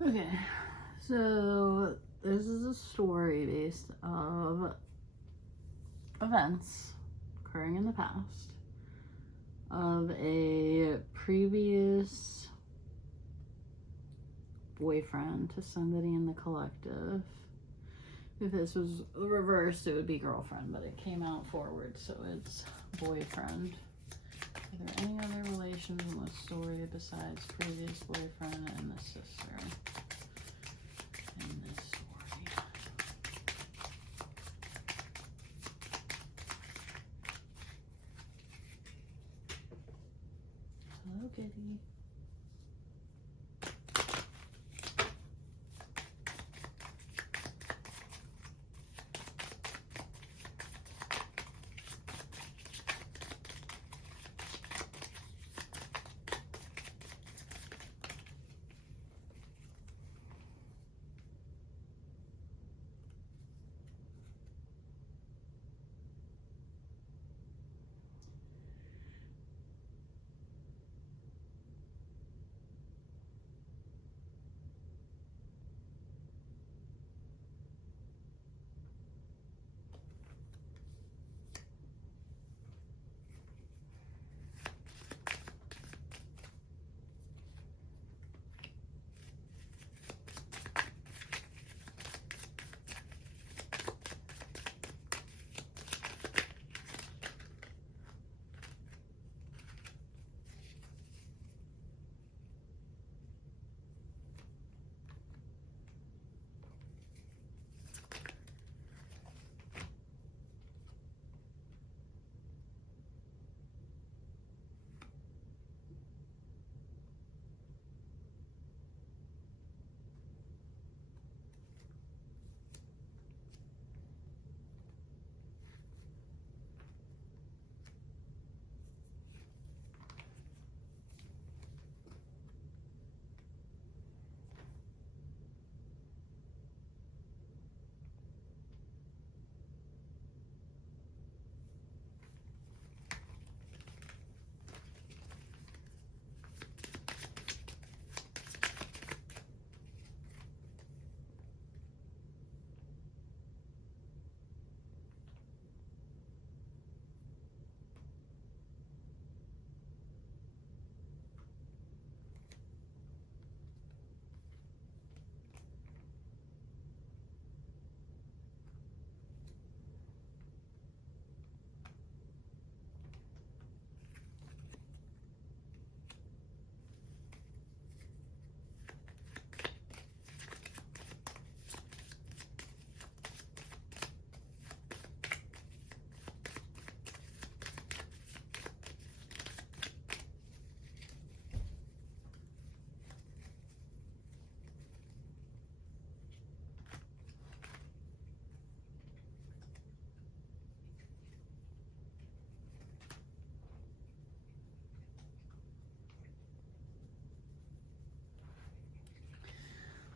Okay, so this is a story based of events occurring in the past of a previous boyfriend to somebody in the collective. If this was reversed, it would be girlfriend, but it came out forward, so it's boyfriend. Are there any other relations in the story besides previous boyfriend and the sister in this story? Hello, kitty.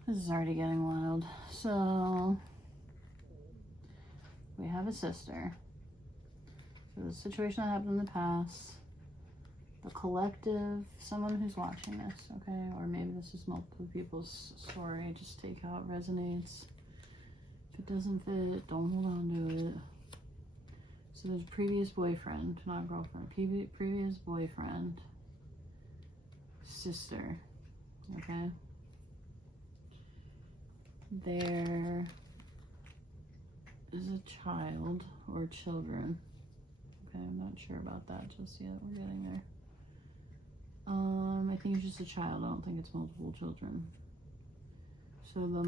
This is already getting wild. So, we have a sister. So, the situation that happened in the past, the collective, someone who's watching this, okay? Or maybe this is multiple people's story. Just take how it resonates. If it doesn't fit, don't hold on to it. So, there's previous boyfriend, not girlfriend, previous boyfriend, sister, okay? There is a child or children. Okay, I'm not sure about that just yet. We're getting there. I think it's just a child. I don't think it's multiple children. So the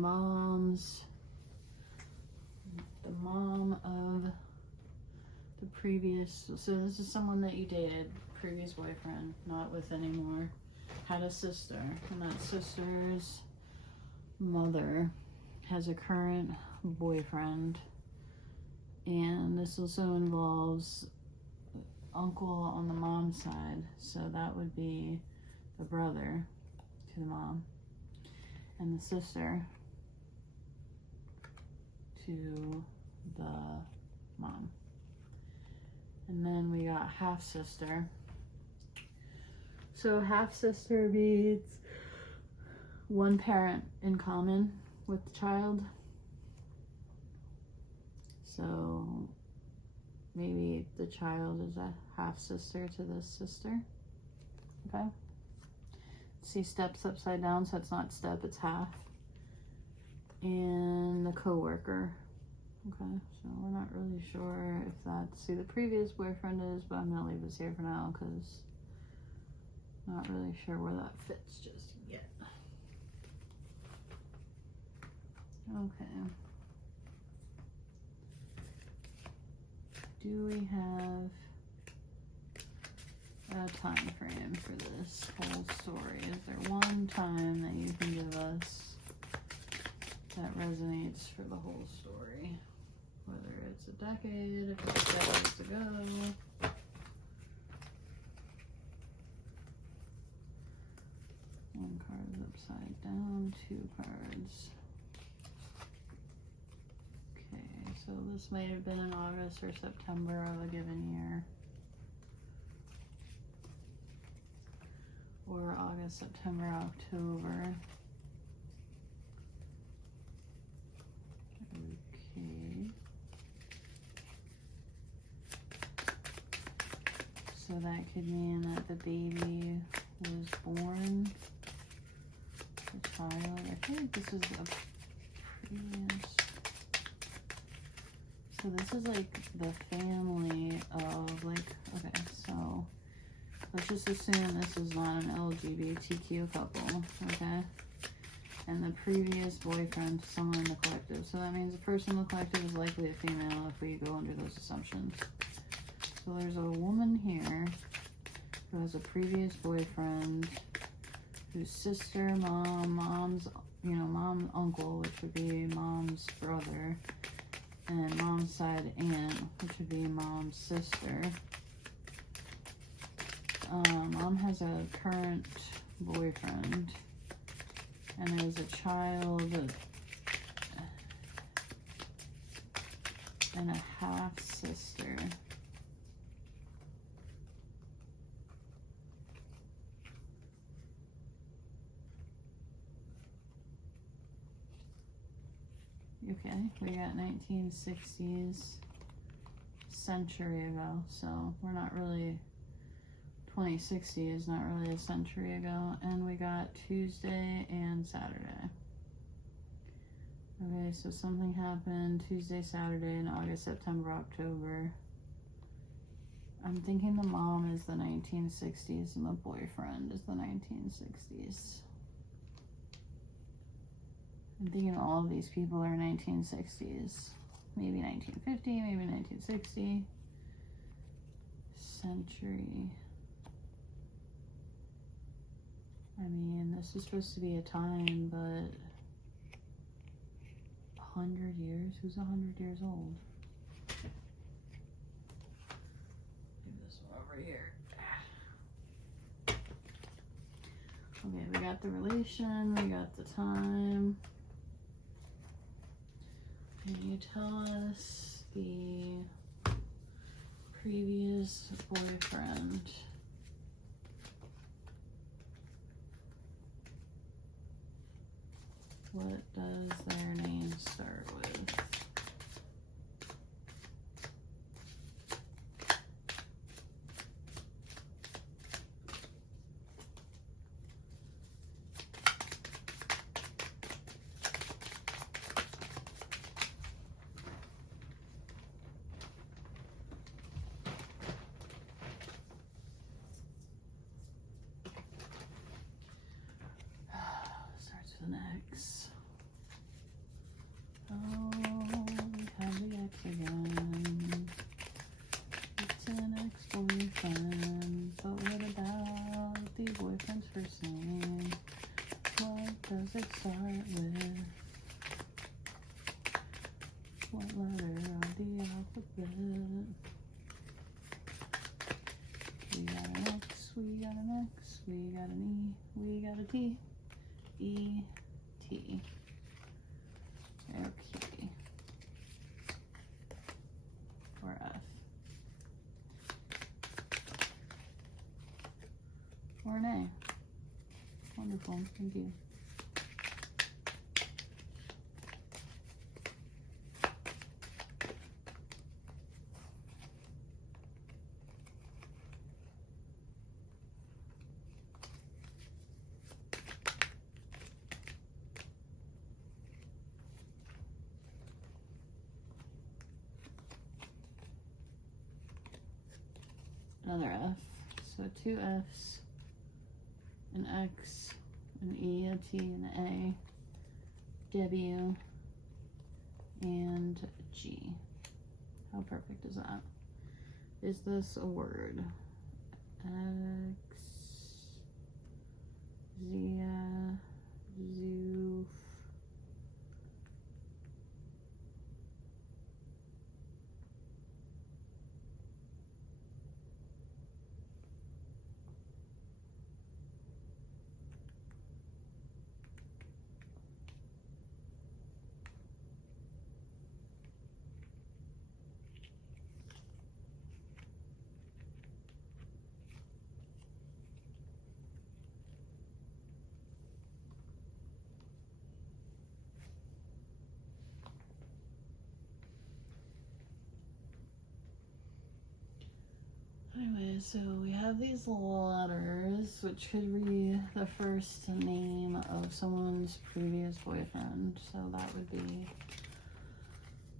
mom of the previous, so this is someone that you dated, previous boyfriend, not with anymore, had a sister, and that sister's mother has a current boyfriend, and this also involves uncle on the mom's side, so that would be the brother to the mom, and the sister to the mom. And then we got half sister. So half sister means one parent in common with the child. So maybe the child is a half sister to this sister. Okay. See steps upside down, so it's not step, it's half. And the coworker. Okay, so we're not really sure if that's who the previous boyfriend is, but I'm gonna leave this here for now because not really sure where that fits just yet. Okay. Do we have a time frame for this whole story? Is there one time that you can give us that resonates for the whole story? Whether it's a decade, if it's decades ago. One card is upside down, two cards. Okay, so this might have been in August or September of a given year. Or August, September, October. Okay. So that could mean that the baby was born, the child. I think this is a previous. So this is like the family of like, okay, so let's just assume this is not an LGBTQ couple, okay? And the previous boyfriend, someone in the collective. So that means the person in the collective is likely a female if we go under those assumptions. So there's a woman here who has a previous boyfriend whose sister, mom's, mom's uncle, which would be mom's brother, and mom's side aunt, which would be mom's sister. Mom has a current boyfriend, and there's a child and a half sister. Okay, we got 1960s, century ago, so we're not really, 2060 is not really a century ago, and we got Tuesday and Saturday. Okay, so something happened Tuesday, Saturday in August, September, October. I'm thinking the mom is the 1960s and the boyfriend is the 1960s. I'm thinking all of these people are 1960s. Maybe 1950, maybe 1960. Century. I mean, this is supposed to be a time, but 100 years? Who's 100 years old? Move this one over here. Okay, we got the relation, we got the time. Can you tell us the previous boyfriend? What does their name start with? Starts with an X. Oh, we have the X again. It's an ex-boyfriend, but what about the boyfriend's first name? What does it start with? What letter of the alphabet? We got an X, we got an X, we got an E, we got a T. E, T. Okay. Or F. Or an A. Wonderful. Thank you. another F. So 2 F's, an X, an E, a T, an A, W, and G. How perfect is that? Is this a word? X, Zia, Zoof. Anyway, so we have these letters, which could be the first name of someone's previous boyfriend. So that would be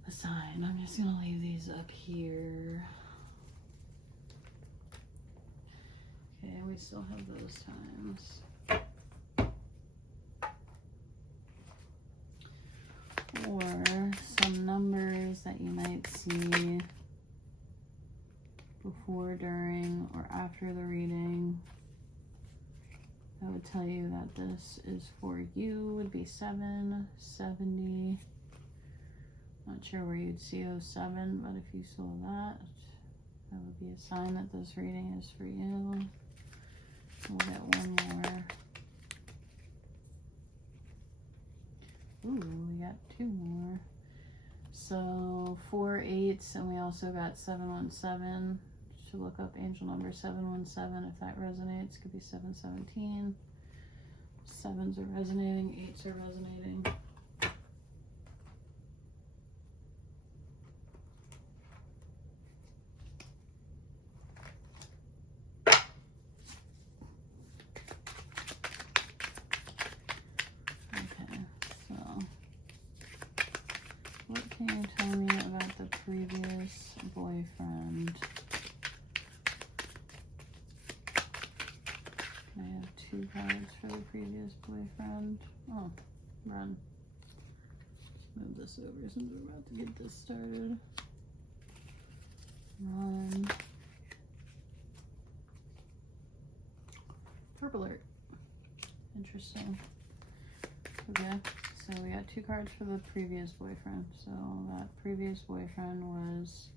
a sign. I'm just going to leave these up here. Okay, we still have those times. Or some numbers that you might see before, during, or after the reading that would tell you that this is for you would be 7, 70. Not sure where you'd see 07, but if you saw that, that would be a sign that this reading is for you. We'll get one more. Ooh, we got 2 more. So 4 8s, and we also got 717. Should look up angel number 717 if that resonates. Could be 717. 7s are resonating, 8s are resonating. Okay, so what can you tell me about the previous boyfriend? I have 2 cards for the previous boyfriend. Oh, run. Move this over since we're about to get this started. Run. Purple alert. Interesting. Okay, so we got 2 cards for the previous boyfriend. So that previous boyfriend was...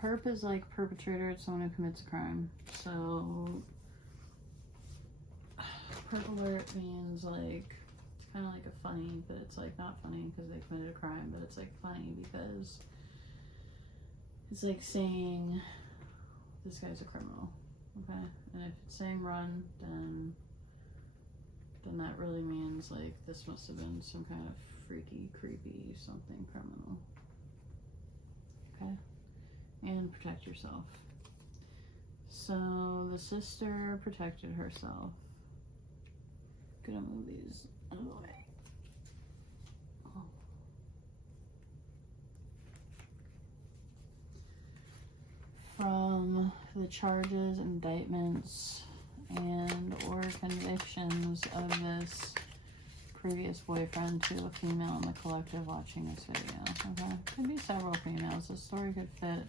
Perp is like perpetrator. It's someone who commits a crime. So... Purple alert means like, it's kind of like a funny, but it's like not funny because they committed a crime, but it's like funny because it's like saying this guy's a criminal, okay? And if it's saying run, then that really means like this must have been some kind of freaky, creepy, something criminal, okay? And protect yourself. So the sister protected herself. Gonna move these out of the way. Oh. From the charges, indictments, and or convictions of this previous boyfriend to a female in the collective watching this video. Okay, could be several females. This story could fit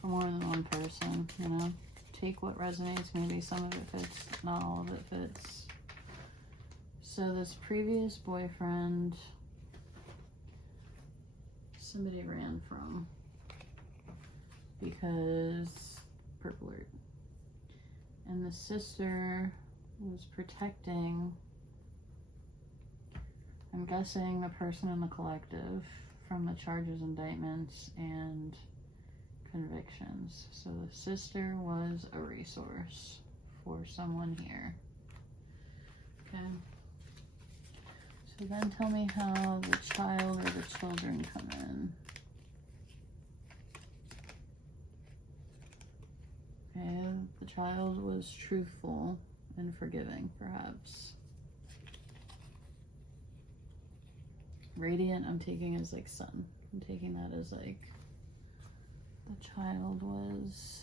for more than one person. You know, take what resonates. Maybe some of it fits, not all of it fits. So this previous boyfriend, somebody ran from because purple alert. And the sister was protecting, I'm guessing, the person in the collective from the charges, indictments, and convictions. So the sister was a resource for someone here. Okay. So then tell me how the child or the children come in. Okay, the child was truthful and forgiving, perhaps. Radiant, I'm taking as like sun. I'm taking that as like the child was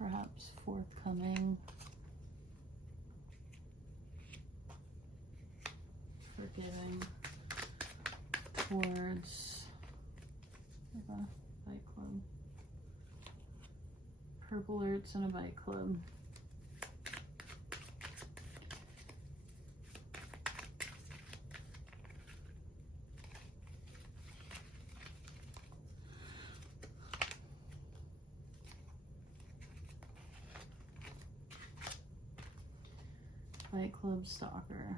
perhaps forthcoming, forgiving towards like a bike club. Purple alerts in a bike club. Bike club stalker.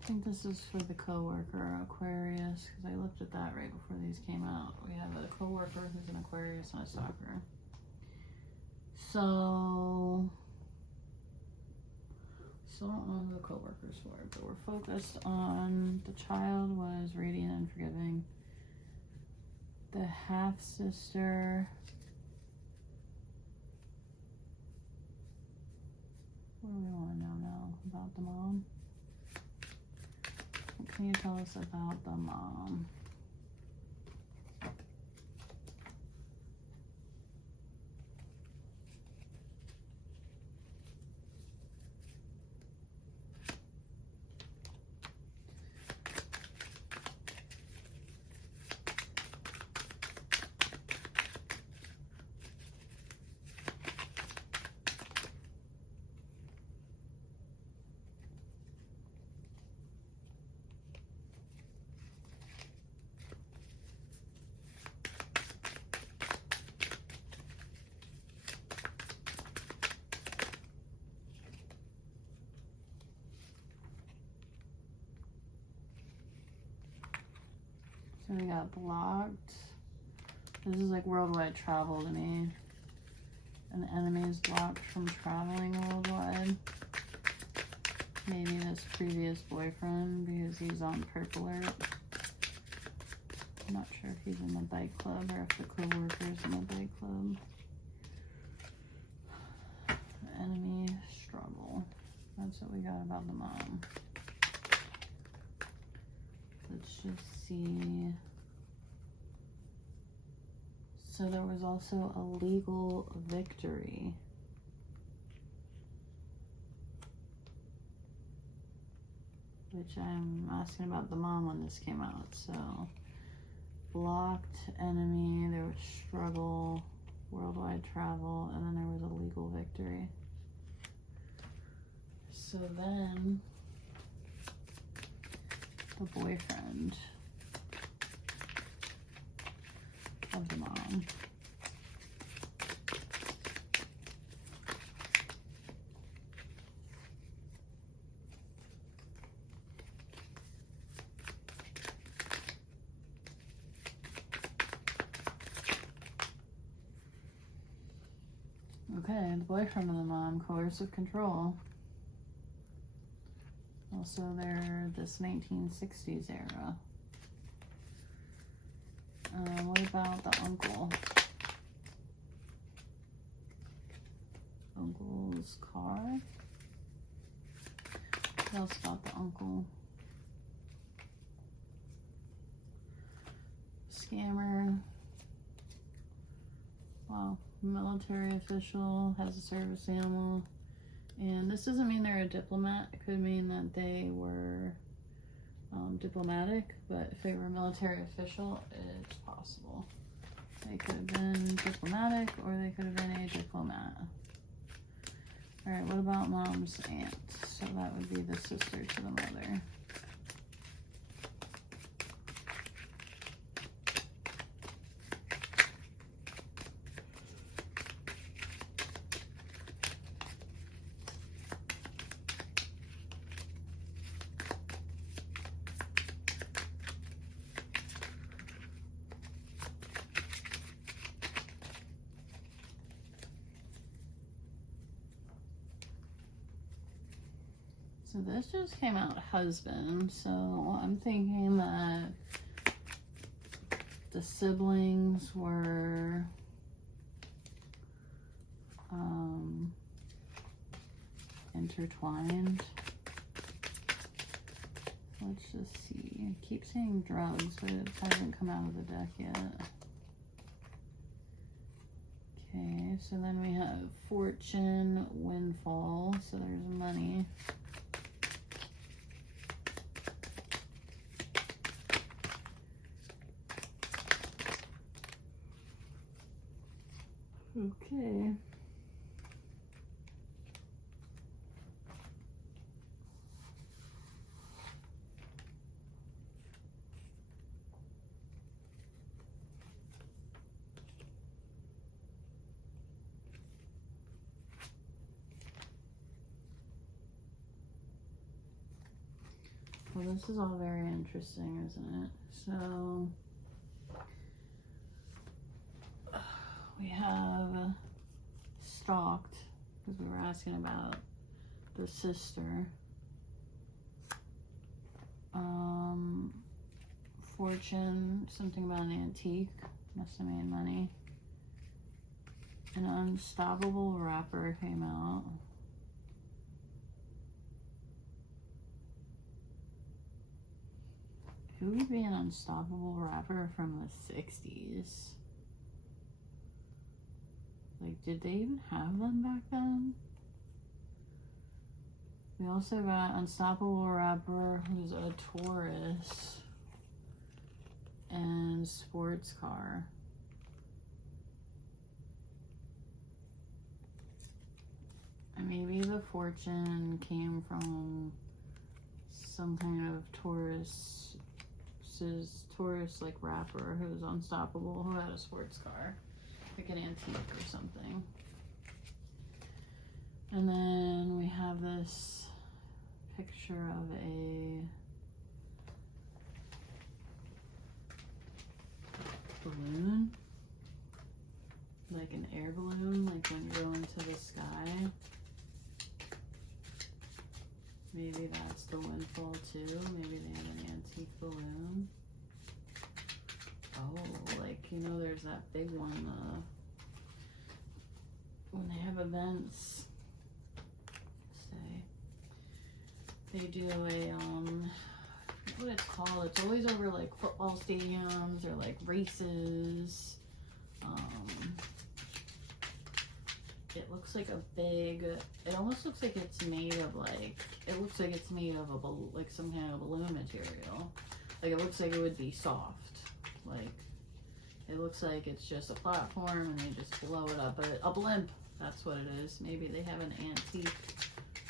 I think this is for the coworker, Aquarius, because I looked at that right before these came out. We have a coworker who's an Aquarius and a stalker. So, still don't know who the coworker's for, but we're focused on the child was radiant and forgiving. The half sister. What do we want to know now about the mom? What can you tell us about the mom? So we got blocked. This is like worldwide travel to me. An enemy is blocked from traveling worldwide. Maybe this previous boyfriend because he's on purple alert. I'm not sure if he's in the bike club or if the co-worker's in the bike club. Enemy struggle. That's what we got about the mom. Let's just see. So there was also a legal victory. Which I'm asking about the mom when this came out. So blocked enemy, there was struggle, worldwide travel, and then there was a legal victory. So then the boyfriend of the mom. Okay, the boyfriend of the mom, coercive control. Also, they're this 1960s era. What about the uncle? Uncle's car? What else about the uncle? Scammer. Wow. Military official, has a service animal. And this doesn't mean they're a diplomat. It could mean that they were diplomatic, but if they were a military official, it's possible. They could have been diplomatic or they could have been a diplomat. Alright, what about mom's aunt? So that would be the sister to the mother. So this just came out husband, so I'm thinking that the siblings were intertwined. Let's just see. I keep saying drugs, but it hasn't come out of the deck yet. Okay, so then we have fortune, windfall, so there's money. Okay. Well, this is all very interesting, isn't it? So we have stalked, because we were asking about the sister. Fortune, something about an antique, must have made money. An unstoppable rapper came out. Who would be an unstoppable rapper from the 60s? Like, did they even have them back then? We also got unstoppable rapper who's a Taurus and sports car. And maybe the fortune came from some kind of Taurus like rapper who's unstoppable, who had a sports car, like an antique or something. And then we have this picture of a balloon, like an air balloon, like when you go into the sky. Maybe that's the windfall too. Maybe they have an antique balloon. Oh, like, you know, there's that big one when they have events, say, they do a, what it's called, it's always over like football stadiums or like races. It looks like a big, it almost looks like it's made of like, it looks like it's made of a, like some kind of balloon material. Like it looks like it would be soft. Like, it looks like it's just a platform and they just blow it up. A blimp, that's what it is. Maybe they have an antique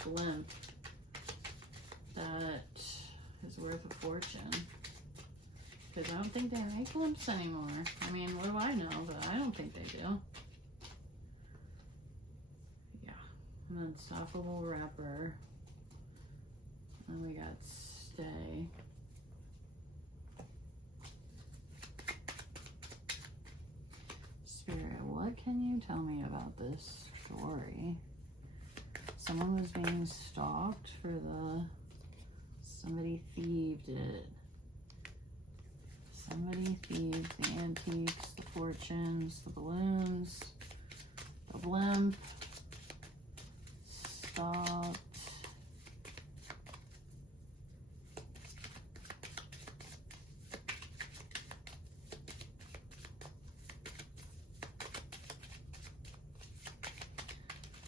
blimp that is worth a fortune. Because I don't think they make blimps anymore. I mean, what do I know? But I don't think they do. Yeah. An unstoppable rapper. And we got stay. Spirit, what can you tell me about this story? Someone was being stalked for somebody thieved it. Somebody thieved the antiques, the fortunes, the balloons, the blimp, stalked.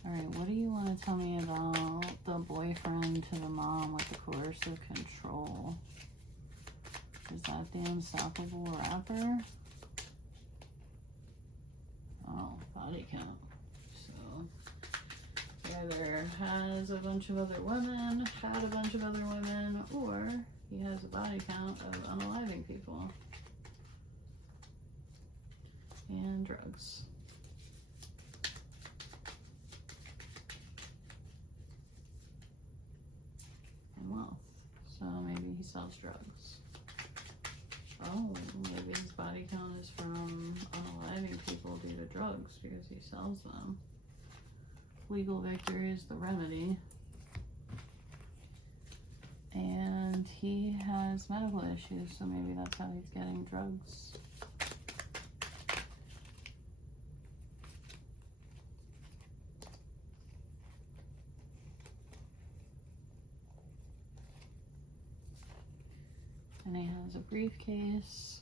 Alright, what do you want to tell me about the boyfriend to the mom with the coercive control? Is that the unstoppable rapper? Oh, body count. So, he either has a bunch of other women, had a bunch of other women, or he has a body count of unaliving people. And drugs. And wealth. So maybe he sells drugs. Oh, maybe his body count is from unaliving people due to drugs because he sells them. Legal victory is the remedy. And he has medical issues, so maybe that's how he's getting drugs. And he has a briefcase.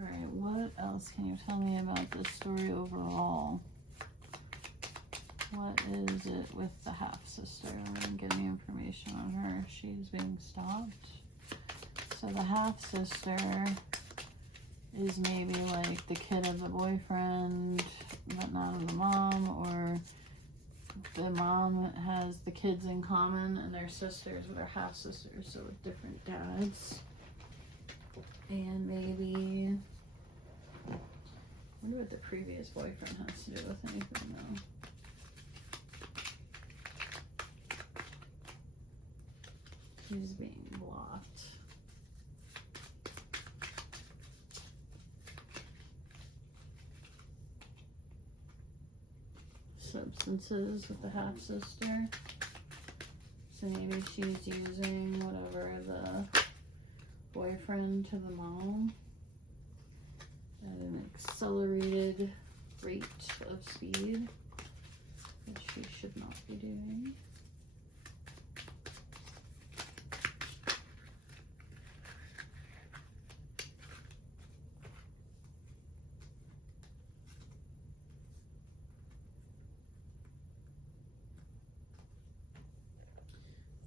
Alright, what else can you tell me about this story overall? What is it with the half-sister? I didn't get any information on her. She's being stalked. So the half-sister is maybe like the kid of the boyfriend, but not of the mom, or the mom has the kids in common and they're sisters, but they're half-sisters, so with different dads. And maybe, I wonder what the previous boyfriend has to do with anything though. He's being blocked. Substances with the half-sister. So maybe she's using whatever the boyfriend to the mom at an accelerated rate of speed, which she should not be doing.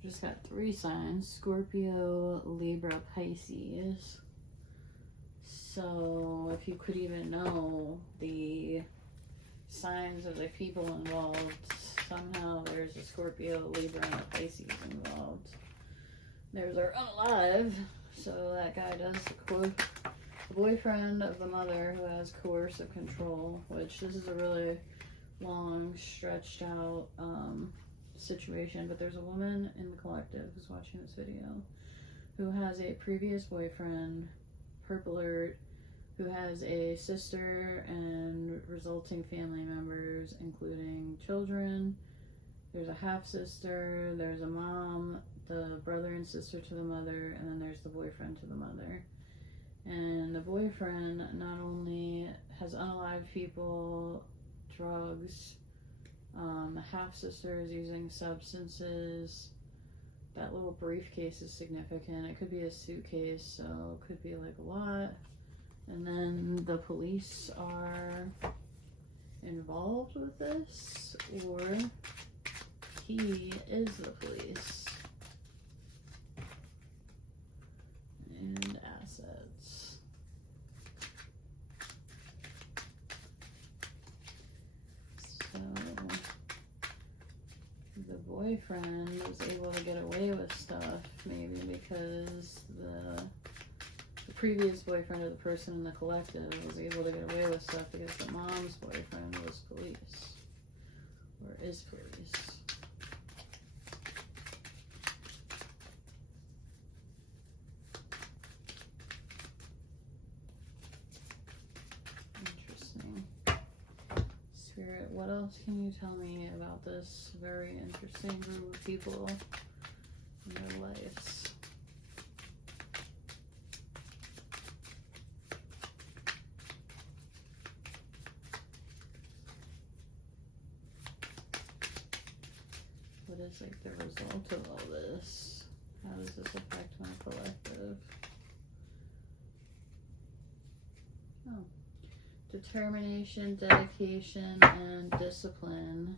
Just got 3 signs: Scorpio, Libra, Pisces. So if you could even know the signs of the people involved, somehow there's a Scorpio, Libra, and a Pisces involved. There's our unalive. So that guy does the boyfriend of the mother who has coercive control, which this is a really long, stretched out situation, but there's a woman in the collective who's watching this video who has a previous boyfriend, purple alert, who has a sister and resulting family members, including children. There's a half-sister, there's a mom, the brother and sister to the mother, and then there's the boyfriend to the mother. And the boyfriend not only has unalived people, drugs, the half-sister is using substances. That little briefcase is significant. It could be a suitcase, so it could be like a lot. And then the police are involved with this, or he is the police. And assets. So the boyfriend was able to get away with stuff, maybe because the previous boyfriend of the person in the collective was able to get away with stuff because the mom's boyfriend was police, or is police. Interesting. Spirit, what else can you tell me about this very interesting group of people in their lives? What is like the result of all this? How does this affect my collective? Oh. Determination, dedication, and discipline.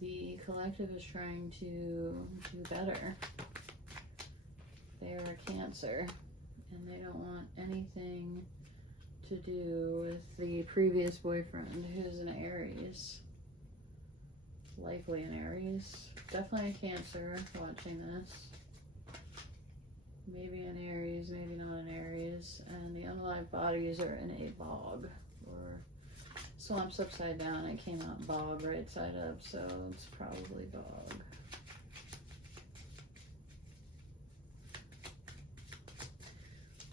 The collective is trying to do better. They are a Cancer, and they don't want anything to do with the previous boyfriend, who's an Aries. Likely an Aries. Definitely a Cancer watching this. Maybe an Aries, maybe not an Aries. And the unalived bodies are in a bog, or swamps upside down. It came out bog right side up, so it's probably bog.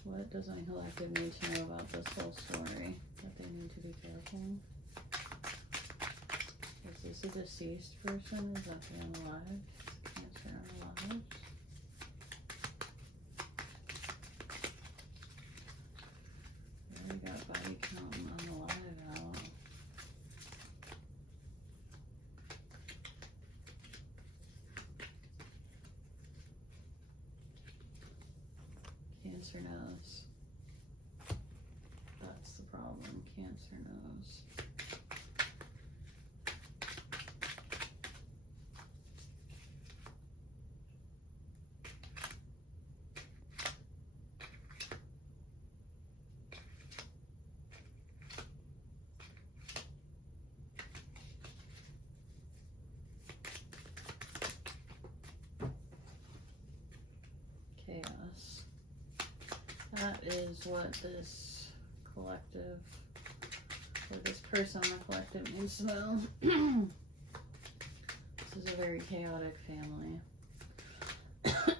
What does my collective need to know about this whole story? That they need to be careful? Is this a deceased person? Is that the unalive? Cancer unalive? We got body count and unalive out. Cancer knows. That's the problem. Cancer knows. Chaos. That is what this collective, or this person on the collective needs to know. This is a very chaotic family.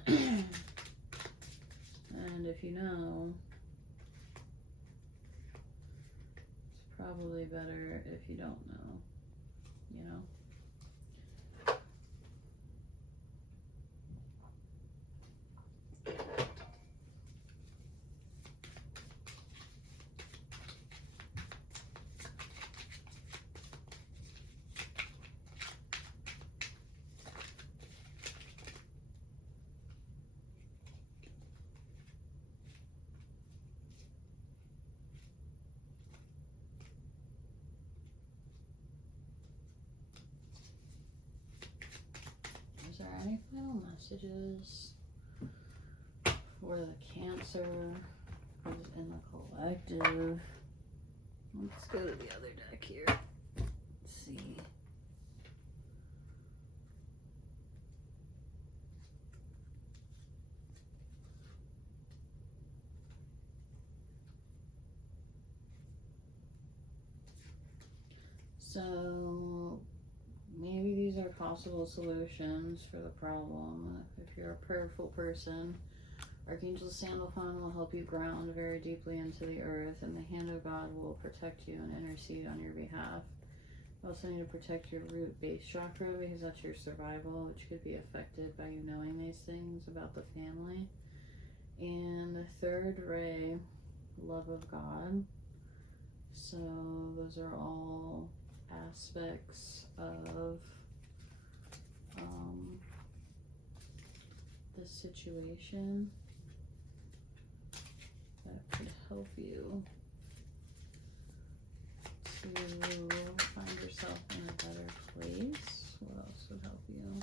And if you know, it's probably better if you don't know, you know? Is there any final messages for the Cancer who's in the collective? Let's go to the other deck here. Let's see. So maybe these are possible solutions for the problem. If you're a prayerful person, Archangel Sandalphon will help you ground very deeply into the earth, and the hand of God will protect you and intercede on your behalf. You also need to protect your root base chakra, because that's your survival, which could be affected by you knowing these things about the family. And the third ray, love of God. So those are all aspects of the situation that could help you to find yourself in a better place. What else would help you?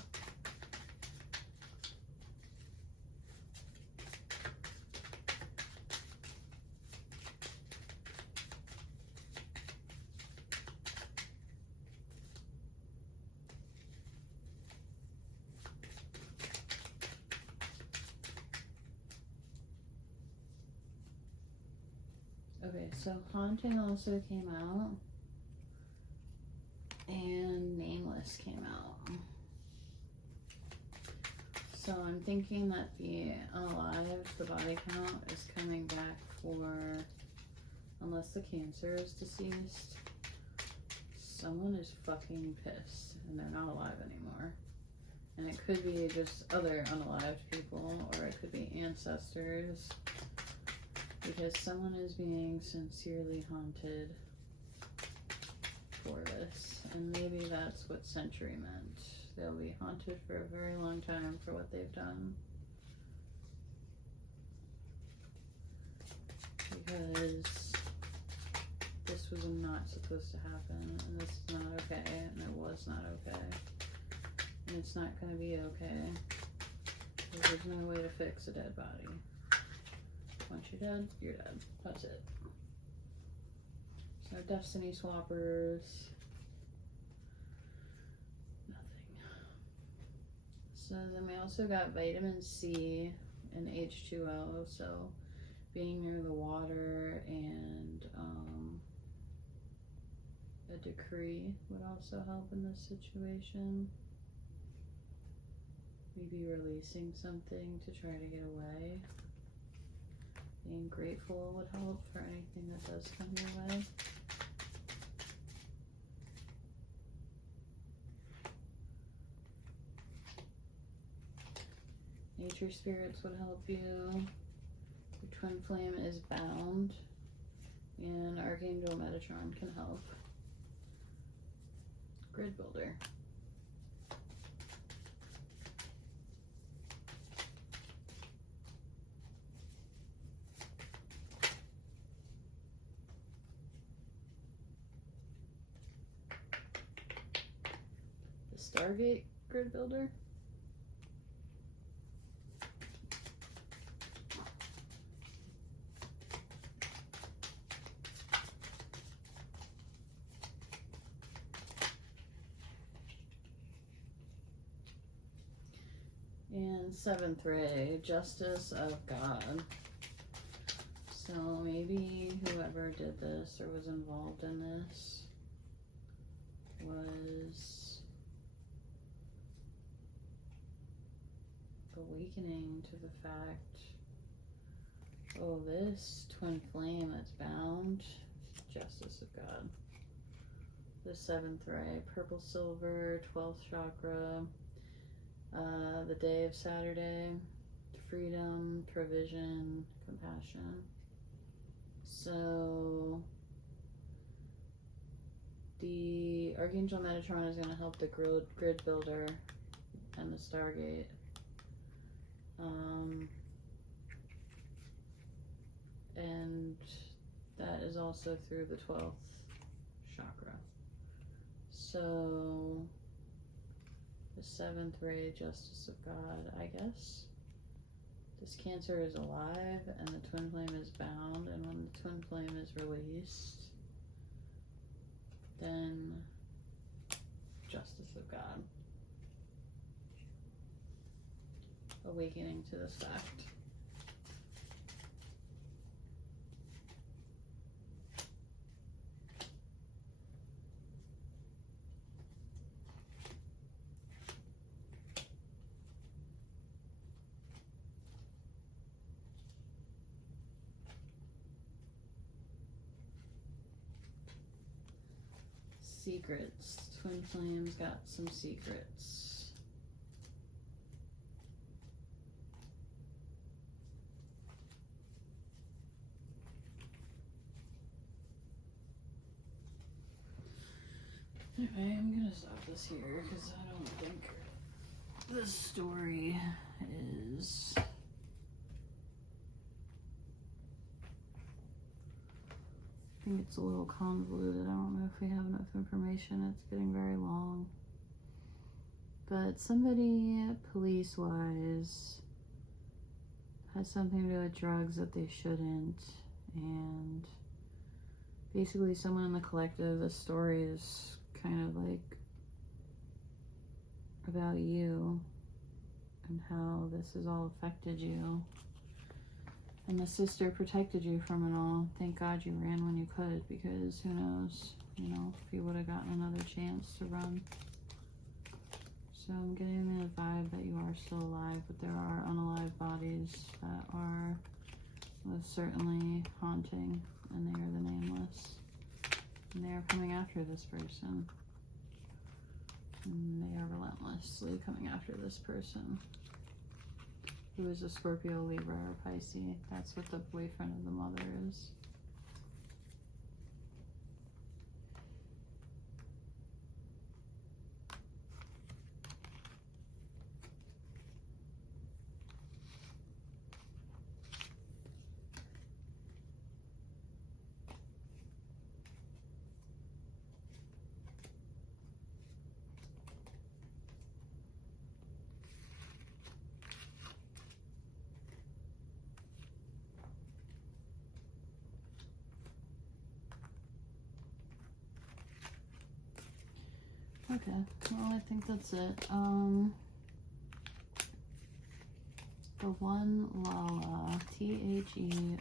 Okay, so Haunting also came out, and Nameless came out. So I'm thinking that the unalive, the body count, is coming back for, unless the Cancer is deceased, someone is fucking pissed and they're not alive anymore. And it could be just other unalived people, or it could be ancestors. Because someone is being sincerely haunted for this. And maybe that's what Century meant. They'll be haunted for a very long time for what they've done. Because this was not supposed to happen. And this is not okay. And it was not okay. And it's not going to be okay. Because there's no way to fix a dead body. Once you're dead, you're dead. That's it. So destiny swappers. Nothing. So then we also got vitamin C and H2O. So being near the water and a decree would also help in this situation. Maybe releasing something to try to get away. Being grateful would help for anything that does come your way. Nature spirits would help you. Your twin flame is bound. And Archangel Metatron can help. Grid builder. Stargate grid builder. And 7th ray, Justice of God. So maybe whoever did this or was involved in this was awakening to the fact, oh, this twin flame that's bound, Justice of God. The 7th ray, purple silver, 12th chakra, the day of Saturday, freedom, provision, compassion. So the Archangel Metatron is going to help the grid builder and the Stargate. And that is also through the 12th chakra. So the 7th ray, Justice of God, I guess. This Cancer is alive and the twin flame is bound, and when the twin flame is released, then Justice of God. Awakening to this fact. Secrets. Twin flames got some secrets. Anyway, I'm gonna stop this here because I don't think this story is I think it's a little convoluted. I don't know if we have enough information. It's getting very long. But somebody, police-wise, has something to do with drugs that they shouldn't. And basically someone in the collective, the story is kind of like about you and how this has all affected you. And the sister protected you from it all. Thank God you ran when you could, because who knows, you know, if you would have gotten another chance to run. So I'm getting the vibe that you are still alive, but there are unalive bodies that are most certainly haunting, and they are the nameless. And they are coming after this person. And they are relentlessly coming after this person, who is a Scorpio, Libra, or Pisces. That's what the boyfriend of the mother is. Okay, well, I think that's it. The one Lala, Theone,